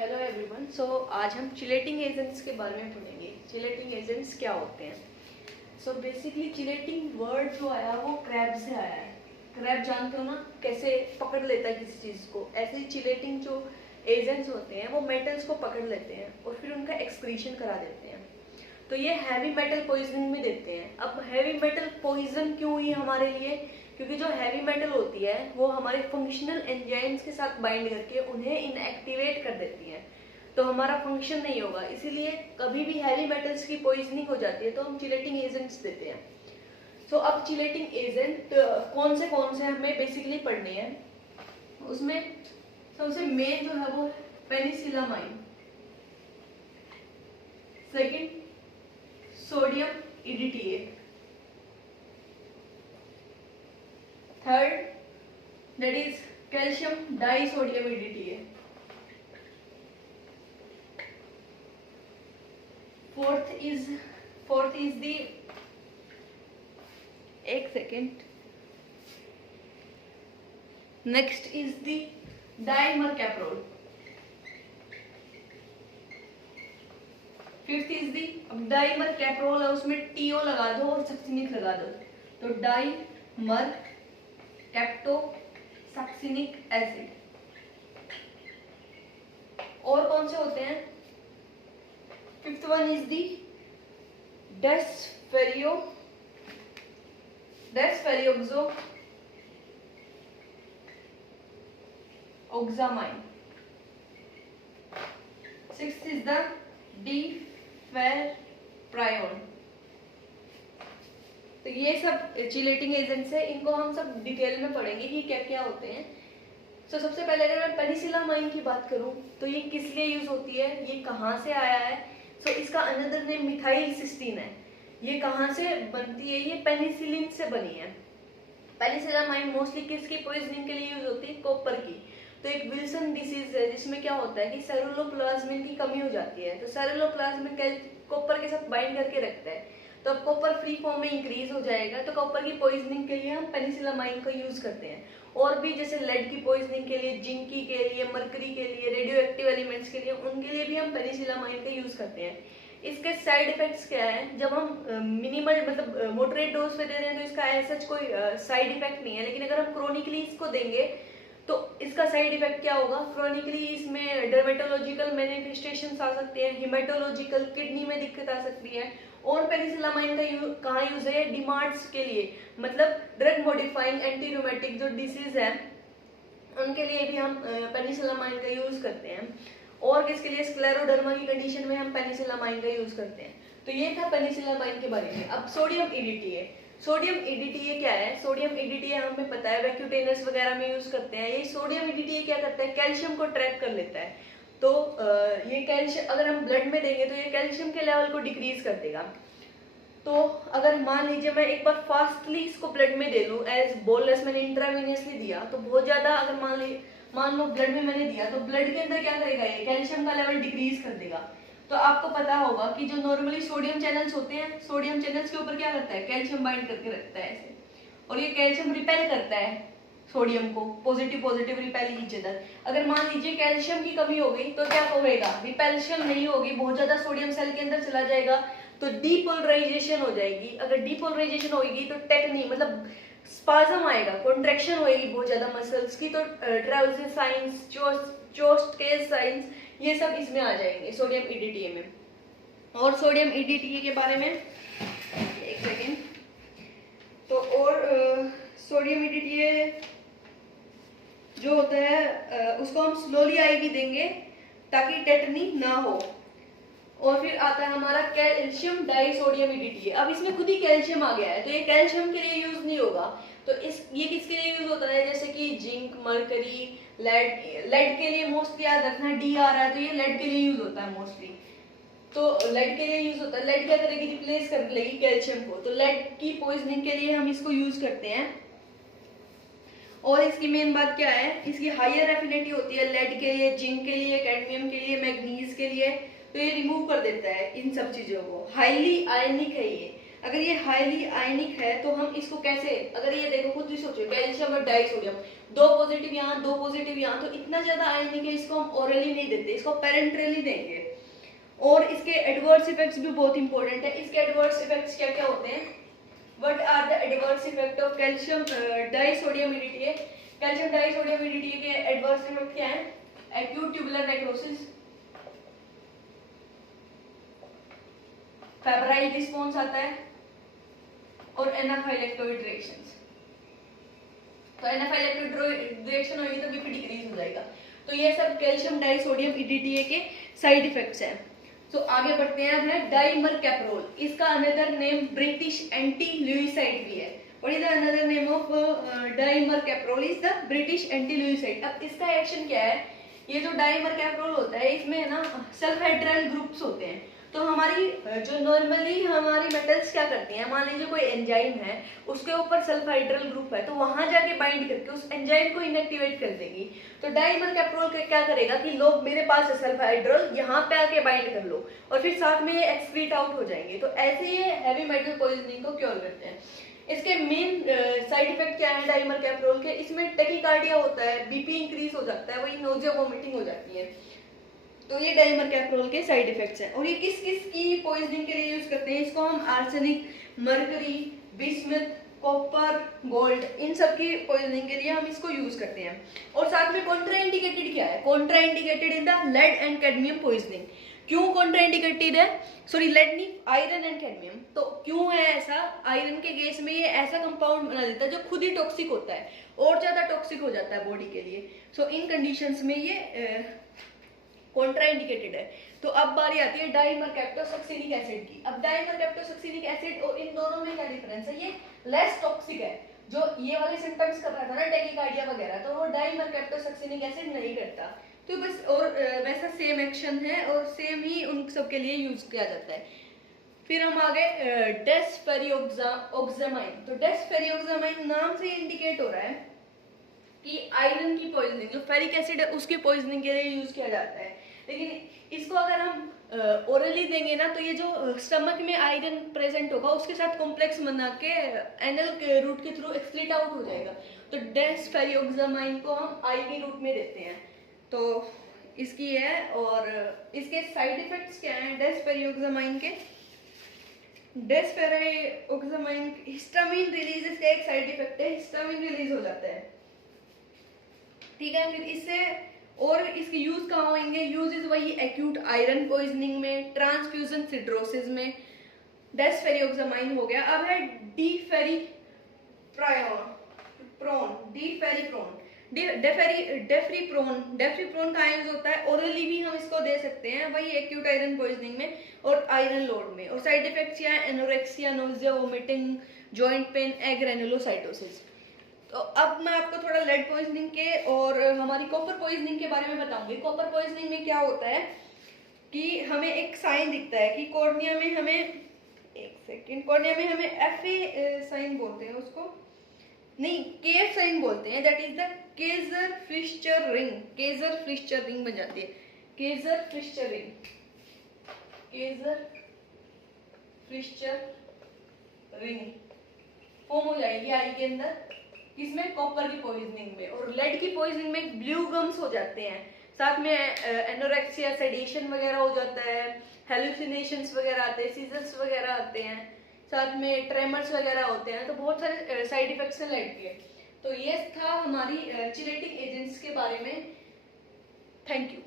Hello everyone. सो आज हम chelating agents के बारे में पढ़ेंगे। चिलेटिंग एजेंट्स क्या होते हैं? सो बेसिकली चिलेटिंग वर्ड जो आया वो क्रैब से आया है। क्रैब जानते हो ना, कैसे पकड़ लेता है किसी चीज़ को, ऐसे ही चिलेटिंग जो एजेंट्स होते हैं वो मेटल्स को पकड़ लेते हैं और फिर उनका एक्सक्रीशन करा देते हैं। तो ये हैवी मेटल पॉइजनिंग में देते हैं। अब हैवी मेटल पॉइजन क्यों हुई हमारे लिए? क्योंकि जो हैवी मेटल होती है वो हमारे फंक्शनल एंजाइम्स के साथ बाइंड करके उन्हें इनएक्टिवेट कर देती है, तो हमारा फंक्शन नहीं होगा। इसीलिए कभी भी हैवी मेटल्स की पॉइजनिंग हो जाती है तो हम चिलेटिंग एजेंट्स देते हैं। सो अब चिलेटिंग एजेंट कौन से हमें बेसिकली पढ़ने हैं। उसमें सबसे मेन जो है वो penicillamine, second sodium EDTA, third that is calcium disodium EDTA, fourth is the एक second, next is the डाइमरकैप्रोल, fifth is the, अब डाइमरकैप्रोल है उसमें TO लगा दो और सक्सिनिक लगा दो, तो डाइमर कैप्टोसक्सिनिक एसिड। और कौन से होते हैं? Fifth one is the desferrioxamine, sixth is the deferiprone. तो ये सब चिलेटिंग एजेंट्स है, इनको हम सब डिटेल में पढ़ेंगे कि क्या क्या होते हैं। तो सबसे पहले अगर मैं पेनिसिलामाइन की बात करूं तो ये किस लिए यूज होती है, ये कहाँ से आया है? सो इसका अनदर नेम मिथाइल सिस्टीन है। ये कहाँ से बनती है? ये पेनिसिलिन से बनी है। पेनिसिलामाइन मोस्टली किसकी पॉइजनिंग के लिए यूज होती है? कॉपर की। तो एक विल्सन डिसीज है जिसमें क्या होता है कि सेरुलोप्लाज्मिन की कमी हो जाती है, तो सेरुलोप्लाज्मिन कॉपर के साथ बाइंड करके रखता है, तो अब कॉपर फ्री फॉर्म में इंक्रीज हो जाएगा। तो कॉपर की पॉइजनिंग के लिए हम पेनिसिलामाइन का यूज करते हैं। और भी जैसे लेड की पॉइजनिंग के लिए, जिंकी के लिए, मरकरी के लिए, रेडियो एक्टिव एलिमेंट्स के लिए, उनके लिए भी हम पेनिसिलामाइन का यूज करते हैं। इसके साइड इफेक्ट्स क्या है? जब हम मिनिमल मतलब मॉडरेट डोज पे दे रहे हैं तो इसका ऐसा कोई साइड इफेक्ट नहीं है, लेकिन अगर हम क्रोनिकली इसको देंगे तो इसका साइड इफेक्ट क्या होगा? क्रोनिकली इसमें डर्मेटोलॉजिकल मैनिफेस्टेशंस आ सकते हैं, हिमेटोलॉजिकल, किडनी में दिक्कत आ सकती है। और पेनिसिलामाइन का कहाँ यूज है? डिमार्ड्स के लिए, मतलब ड्रग मॉडिफाइंग एंटी रूमेटिक जो डिसीज है उनके लिए भी हम पेनिसिलामाइन का यूज करते हैं। और किसके लिए? स्क्लेरोडर्मा की कंडीशन में हम पेनिसिलामाइन का यूज करते हैं। तो ये था पेनिसिलामाइन के बारे में। अब सोडियम EDTA। सोडियम EDTA क्या है? सोडियम EDTA हमें पता है वैक्यूटेनस वगैरह में यूज करते हैं। ये सोडियम EDTA क्या करता है? कैल्शियम को ट्रैक कर लेता है। तो ये कैल्शियम अगर हम ब्लड में देंगे तो ये कैल्शियम के लेवल को डिक्रीज कर देगा। तो अगर मान लीजिए मैं एक बार फास्टली इसको ब्लड में दे लूं, एज बोललेस मैंने इंट्रावेनियसली दिया, तो बहुत ज्यादा अगर मान लो ब्लड में मैंने दिया, तो ब्लड के अंदर क्या करेगा? ये कैल्शियम का लेवल डिक्रीज कर देगा। तो आपको पता होगा कि जो नॉर्मली सोडियम चैनल्स होते हैं, सोडियम चैनल्स के ऊपर क्या करता है? कैल्शियम बाइंड करके रखता है ऐसे, और ये कैल्शियम रिपेल करता है सोडियम को, पॉजिटिव रिपेल ईच अदर। अगर मान लीजिए कैल्शियम की कमी हो गई तो क्या होगा? रिपेल्शन नहीं होगी, बहुत ज्यादा सोडियम सेल के अंदर चला जाएगा तो डीपोलराइजेशन हो जाएगी। अगर डीपोलराइजेशन होगी तो टेक्नी मतलब स्पाज्म आएगा, कॉन्ट्रैक्शन होएगी बहुत ज्यादा मसल्स की, तो ट्रेवल्स साइंस, चोस्ट साइंस, ये सब इसमें आ जाएंगे सोडियम EDTA में। और सोडियम EDTA के बारे में एक सेकेंड, तो और सोडियम EDTA जो होता है उसको हम स्लोली IV देंगे ताकि टेटनी ना हो। और फिर आता है हमारा कैल्शियम डाइसोडियम EDTA। अब इसमें खुद ही कैल्शियम आ गया है, तो ये कैल्शियम के लिए यूज नहीं होगा। तो ये किसके लिए यूज होता है? जैसे कि जिंक, मरकरी, लेड के लिए मोस्टली याद रखना D आ रहा है, तो ये लेड के लिए यूज होता है मोस्टली। तो लेड के लिए यूज होता है। लेड क्या करेगी? रिप्लेस कर लेगी कैल्शियम को। तो लेड की पॉइजनिंग के लिए हम इसको यूज करते हैं। और इसकी मेन बात क्या है? इसकी हायर एफिनिटी होती है लेड के लिए, जिंक के लिए, कैडमियम के लिए, मैग्नीज के लिए, तो ये रिमूव कर देता है इन सब चीजों को। हाईली आयनिक है ये। अगर ये हाईली आयनिक है तो हम इसको कैसे, अगर ये देखो खुद ही सोचो, कैल्शियम और डाइसोडियम 2 पॉजिटिव यहाँ, 2 पॉजिटिव यहाँ, तो इतना ज्यादा आयनिक है, इसको हम ओरली नहीं देते, इसको पेरेंट्रली देंगे। और इसके एडवर्स इफेक्ट्स भी बहुत इंपॉर्टेंट है। इसके एडवर्स इफेक्ट्स क्या क्या होते हैं? What are the adverse effect of calcium disodium EDTA? Calcium disodium EDTA के एडवर्स इफेक्ट क्या है? Acute tubular necrosis, febrile response आता है, और एनाफाइलेक्टोइड रिएक्शंस। तो एनाफाइलेक्टोइड रिएक्शन होगी तो बीपी डिक्रीज हो जाएगा। तो ये सब कैल्शियम डाइसोडियम EDTA के साइड इफेक्ट्स हैं। तो आगे बढ़ते हैं अपने डाइमरकैप्रोल। इसका another name British anti lewisite भी है। What is the another name of dimercaprol? Is the British anti lewisite. अब इसका एक्शन क्या है? ये जो डाइमरकैप्रोल होता है इसमें ना सल्फाइड्राइल ग्रुप्स होते हैं। तो हमारी जो नॉर्मली हमारी मेटल्स क्या करती हैं, मान लीजिए कोई एंजाइम है, उसके ऊपर सल्फाइड्रल ग्रुप है, तो वहां जाके बाइंड करके उस एंजाइम को इनएक्टिवेट कर देगी। तो डाइमरकैप्रोल क्या करेगा कि लोग मेरे पास है सल्फाइड्रल, यहाँ पे आके बाइंड कर लो, और फिर साथ में ये एक्सक्रीट आउट हो जाएंगे। तो ऐसे ये हैवी मेटल पॉइजनिंग को क्योर करते हैं। इसके मेन साइड इफेक्ट क्या है डाइमरकैप्रोल के? इसमें टेकिकार्डिया होता है, बीपी इंक्रीज हो जाता है, वही नोजिया वोमिटिंग हो जाती है। तो ये डाइमरकैप्रोल के साइड इफेक्ट्स हैं। और ये किस किस की पॉइजनिंग के लिए यूज करते हैं? इसको हम arsenic, mercury, bismuth, copper, gold, इन सब की पॉइजनिंग के लिए हम इसको यूज करते हैं। और साथ में कॉन्ट्राइंडिकेटेड क्या है? Contraindicated in the lead and cadmium poisoning. क्यों कॉन्ट्राइंडिकेटेड है? सॉरी, लेड नहीं, आयरन एंड कैडमियम। तो क्यों है ऐसा? आयरन के केस में ये ऐसा कंपाउंड बना देता है जो खुद ही टॉक्सिक होता है, और ज्यादा टॉक्सिक हो जाता है बॉडी के लिए। सो इन कंडीशंस में ये कॉन्ट्राइंडिकेटेड है। तो अब बारी आती है डाइमरकैप्टोसक्सिनिक एसिड की। अब डाइमरकैप्टोसक्सिनिक एसिड और इन दोनों में क्या डिफरेंस है? ये लेस टॉक्सिक है। जो ये वाले सिम्टम्स कर रहा था ना टेकिकार्डिया वगैरह, तो वो डाइमरकैप्टोसक्सिनिक एसिड नहीं करता। तो बस और वैसा सेम एक्शन है और सेम ही उन सब के लिए यूज किया जाता है। फिर हम आ गए डेस्फेरियोक्सामाइन। तो डेस्फेरियोक्सामाइन नाम से इंडिकेट हो रहा है कि आयरन की पॉइजनिंग, जो फेरिक एसिड है उसकी पॉइजनिंग के लिए यूज किया जाता है। लेकिन इसको अगर हम ओरली देंगे ना, तो ये जो स्टमक में आयरन प्रेजेंट होगा उसके साथ कॉम्प्लेक्स बना के एनल के रूट के थ्रू एक्सक्रीट आउट हो जाएगा। तो डेस्फेरियोक्सामाइन को हम IV रूट में देते हैं। तो इसकी है। और इसके साइड इफेक्ट्स क्या हैं डेस्फेरियोक्सामाइन के? डेस्फेरियोक्सामाइन हिस्टामिन रिलीज इसका एक साइड इफेक्ट है, हिस्टामिन रिलीज हो जाता है, ठीक है। फिर इससे और इसके यूज कहाँ होंगे? यूजेस वही एक्यूट आयरन पॉइजनिंग में, ट्रांसफ्यूजन सिड्रोसिस में डेस्फेरियोक्सामाइन हो गया। अब है डेफेरिप्रोन का यूज होता है, ओरली भी हम इसको दे सकते हैं, वही एक्यूट आयरन पॉइजनिंग में और आयरन लोड में। और साइड इफेक्ट्स क्या है? Anorexia, nausea, vomiting, joint pain, agranulocytosis. तो अब मैं आपको थोड़ा लेड पॉइजनिंग के और हमारी कॉपर पॉइजनिंग के बारे में बताऊंगी। कॉपर पॉइजनिंग में क्या होता है कि हमें एक साइन दिखता है कि कॉर्निया में हमें, एक सेकेंड, कॉर्निया में हमें Fa साइन बोलते हैं उसको, नहीं केफ साइन बोलते हैं, that is the Kayser Fleischer ring. Kayser Fleischer ring बन जाती है, Kayser Fleischer ring, Kayser Fleischer ring form हो जाएगी आई के अंदर, किसमें? कॉपर की पॉइजनिंग में। और लेड की पॉइजनिंग में ब्लू गम्स हो जाते हैं, साथ में एनोरेक्सिया, सेडेशन वगैरह हो जाता है, हेलुसिनेशंस वगैरह आते हैं, सीजर्स वगैरह आते हैं, साथ में ट्रेमर्स वगैरह होते हैं। तो बहुत सारे साइड इफेक्ट्स हैं लेड के। तो ये था हमारी चिलेटिंग एजेंट्स के बारे में। Thank you.